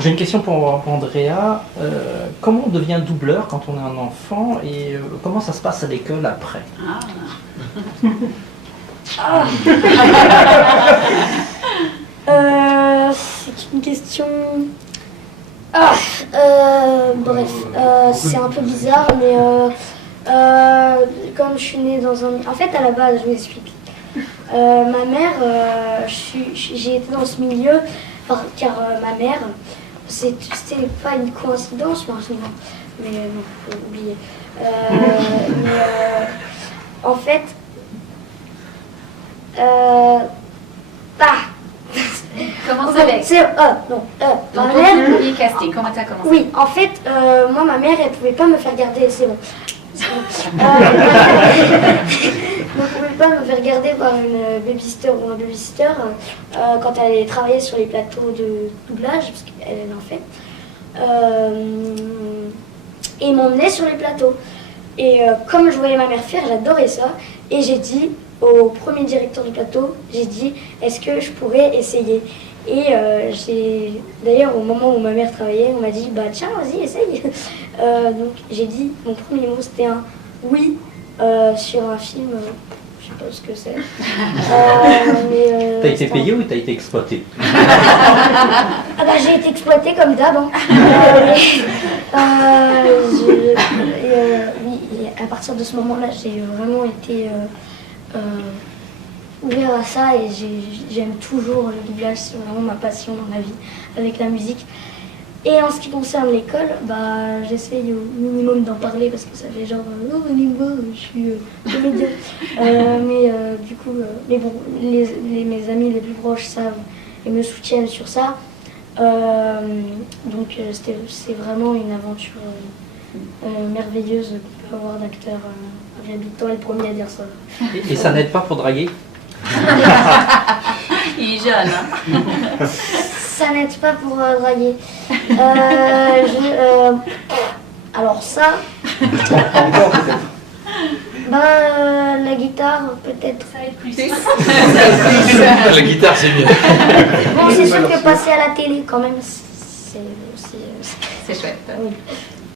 J'ai une question pour Andrea. Comment on devient doubleur quand on est un enfant et comment ça se passe à l'école après? C'est une question... bref, c'est un peu bizarre, mais comme je suis née dans un... En fait, à la base, je vous explique. Ma mère, j'ai été dans ce milieu car ma mère, c'était pas une coïncidence, mais non, faut oublier. En fait, Comment ça va? Ma mère... premier casting, comment ça a commencé? Oui, en fait, moi, ma mère, elle pouvait pas me faire garder, c'est bon. Ne pouvait pas me faire garder par une babysitter ou un babysitter quand elle allait travailler sur les plateaux de doublage, parce qu'elle en fait. Et ils m'emmenaient sur les plateaux. Et comme je voyais ma mère faire, j'adorais ça. Et j'ai dit au premier directeur du plateau, j'ai dit, est-ce que je pourrais essayer? Et d'ailleurs, au moment où ma mère travaillait, on m'a dit, bah tiens, vas-y, essaye. Donc j'ai dit, mon premier mot c'était un oui sur un film, je sais pas ce que c'est. T'as été payé ou t'as été exploité? Ah bah j'ai été exploitée comme d'hab. Hein. Oui, et à partir de ce moment-là, j'ai vraiment été ouvert à ça et j'aime toujours le doublage, c'est vraiment ma passion dans la vie, avec la musique. Et en ce qui concerne l'école, bah, j'essaye au minimum d'en parler parce que ça fait genre oh niveau, je suis comédien. Du coup, mais bon, mes amis les plus proches savent et me soutiennent sur ça. Donc c'est vraiment une aventure merveilleuse qu'on peut avoir d'acteur. J'habite le premier à dire ça. Et ça n'aide pas pour draguer? Il est jeune, hein? Ça n'aide pas pour draguer. Alors ça... la guitare, peut-être. Ça va être plus. La guitare, c'est bien. Bon, c'est sûr que passer à la télé, quand même, c'est C'est chouette. oui.